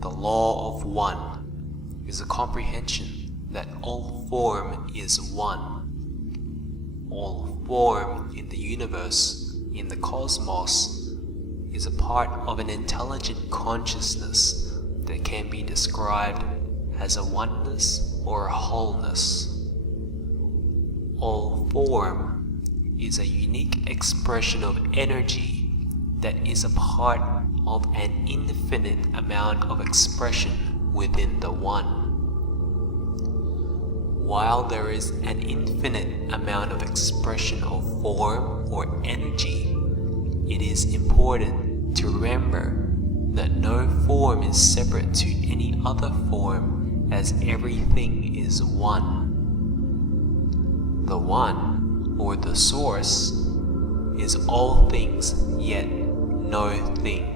The law of one is a comprehension that all form is one. All form in the universe, in the cosmos, is a part of an intelligent consciousness that can be described as a oneness or a wholeness. All form is a unique expression of energy that is a part of an infinite amount of expression within the one. While there is an infinite amount of expression of form or energy, it is important to remember that no form is separate to any other form, as everything is one. The one, or the source, is all things yet no thing.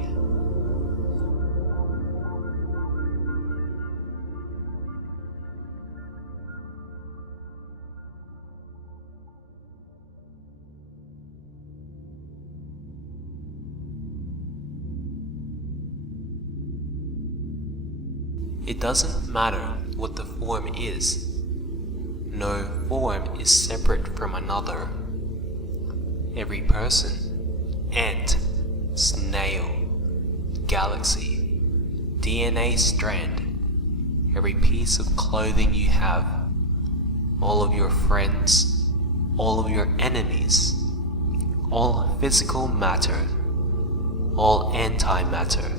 It doesn't matter what the form is. No form is separate from another. Every person, ant, snail, galaxy, DNA strand, every piece of clothing you have, all of your friends, all of your enemies, all physical matter, all antimatter,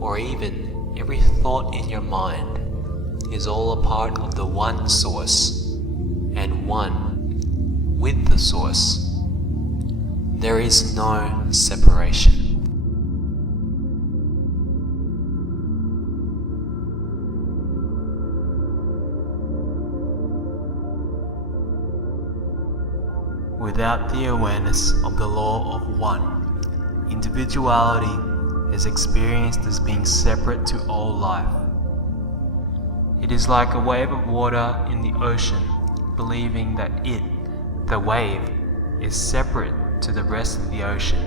or even every thought in your mind is all a part of the one source, and one with the source. There is no separation. Without the awareness of the law of one, individuality is experienced as being separate to all life. It is like a wave of water in the ocean, believing that it, the wave, is separate to the rest of the ocean.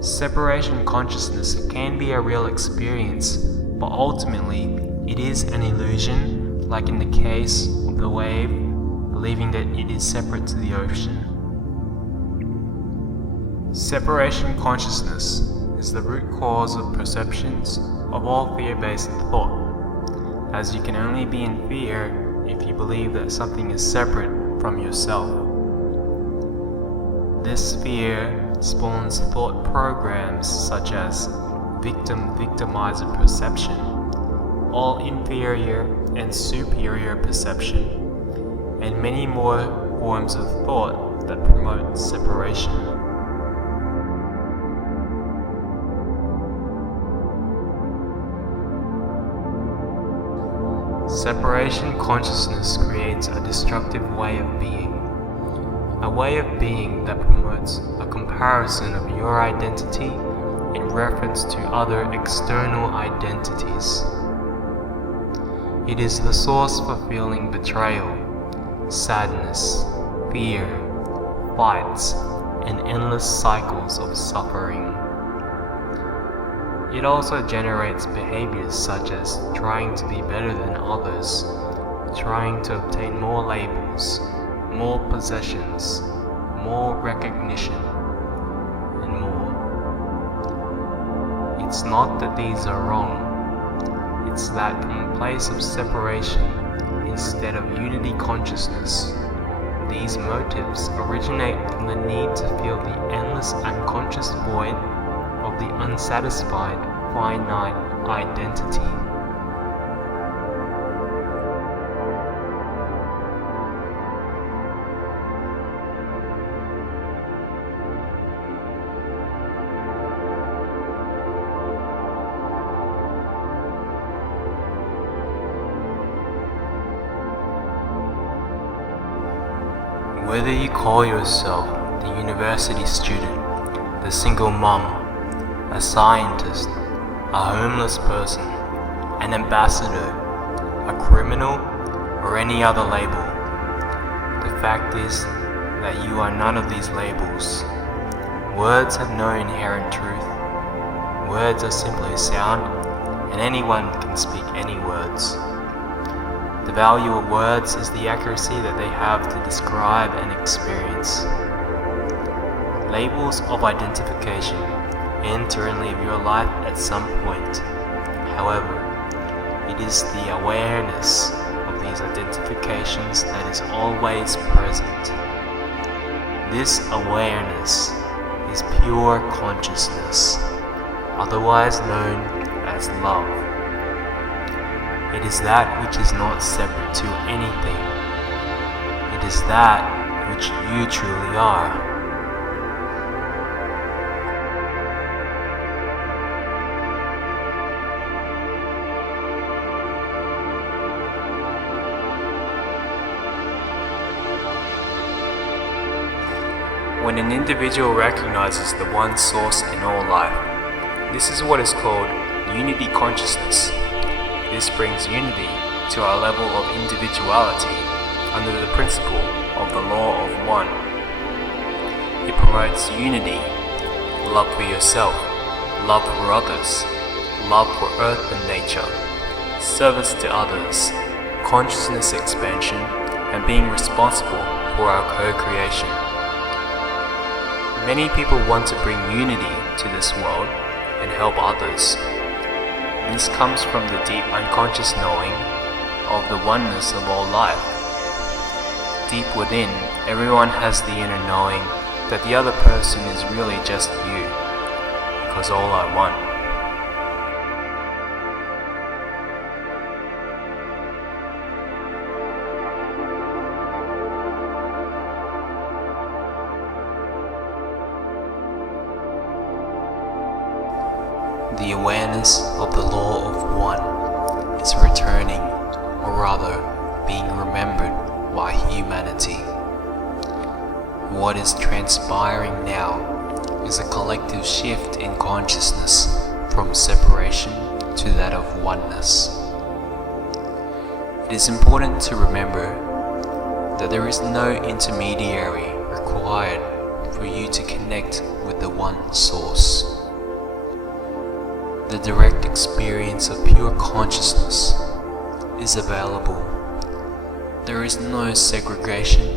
Separation consciousness can be a real experience, but ultimately it is an illusion, like in the case of the wave, believing that it is separate to the ocean. Separation consciousness is the root cause of perceptions of all fear-based thought, as you can only be in fear if you believe that something is separate from yourself. This fear spawns thought programs such as victim-victimizer perception, all inferior and superior perception, and many more forms of thought that promote separation. Separation consciousness creates a destructive way of being. A way of being that promotes a comparison of your identity in reference to other external identities. It is the source for feeling betrayal, sadness, fear, fights, and endless cycles of suffering. It also generates behaviors such as trying to be better than others, trying to obtain more labels, more possessions, more recognition, and more. It's not that these are wrong, it's that from a place of separation instead of unity consciousness, these motives originate from the need to feel the endless unconscious void of the unsatisfied finite identity. Whether you call yourself the university student, the single mom, a scientist, a homeless person, an ambassador, a criminal, or any other label, the fact is that you are none of these labels. Words have no inherent truth. Words are simply sound, and anyone can speak any words. The value of words is the accuracy that they have to describe an experience. Labels of identification enter and leave your life at some point. However, it is the awareness of these identifications that is always present. This awareness is pure consciousness, otherwise known as love. It is that which is not separate to anything. It is that which you truly are. When an individual recognizes the one source in all life, this is what is called unity consciousness. This brings unity to our level of individuality under the principle of the law of one. It promotes unity, love for yourself, love for others, love for earth and nature, service to others, consciousness expansion, and being responsible for our co-creation. Many people want to bring unity to this world and help others. This comes from the deep unconscious knowing of the oneness of all life. Deep within, everyone has the inner knowing that the other person is really just you, because all are one. The awareness of the law of one is returning, or rather, being remembered by humanity. What is transpiring now is a collective shift in consciousness from separation to that of oneness. It is important to remember that there is no intermediary required for you to connect with the one source. The direct experience of pure consciousness is available. There is no segregation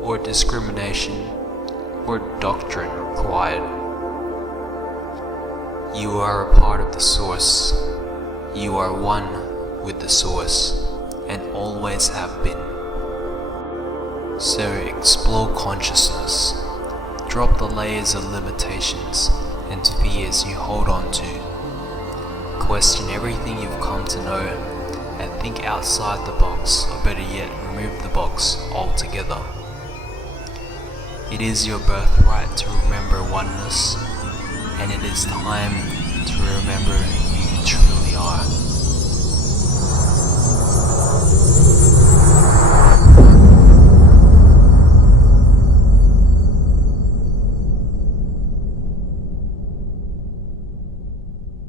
or discrimination or doctrine required. You are a part of the source. You are one with the source and always have been. So explore consciousness. Drop the layers of limitations and fears you hold on to. Question everything you've come to know and think outside the box, or better yet, remove the box altogether. It is your birthright to remember oneness, and it is time to remember who you truly are.